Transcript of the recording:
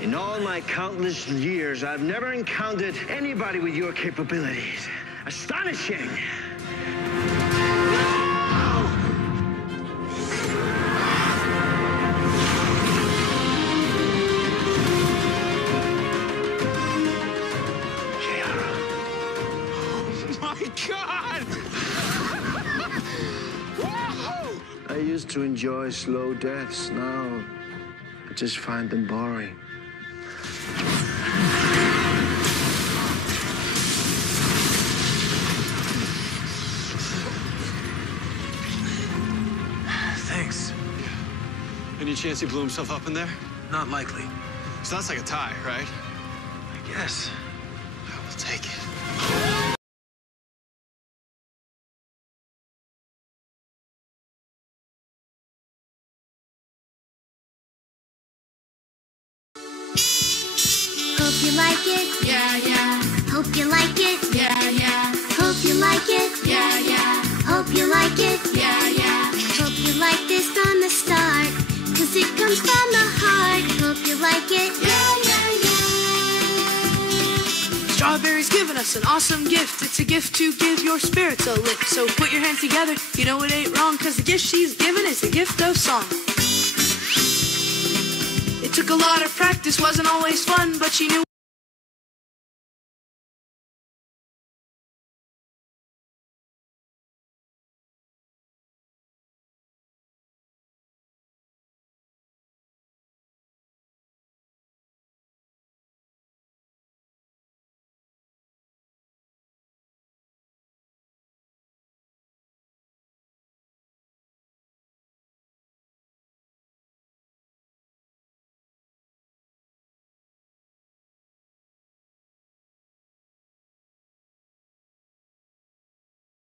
In all my countless years, I've never encountered anybody with your capabilities. Astonishing! I used to enjoy slow deaths. Now, I just find them boring. Thanks. Any chance he blew himself up in there? Not likely. So that's like a tie, right? I guess. I will take it. Hope you like it, yeah, yeah. Hope you like it, yeah, yeah. Hope you like it, yeah, yeah. Hope you like it, yeah, yeah. Hope you like this from the start, 'cause it comes from the heart. Hope you like it, yeah, yeah, yeah. Strawberry's given us an awesome gift. It's a gift to give your spirits a lift. So put your hands together, you know it ain't wrong, 'cause the gift she's given is the gift of song. It took a lot of practice, wasn't always fun, but she knew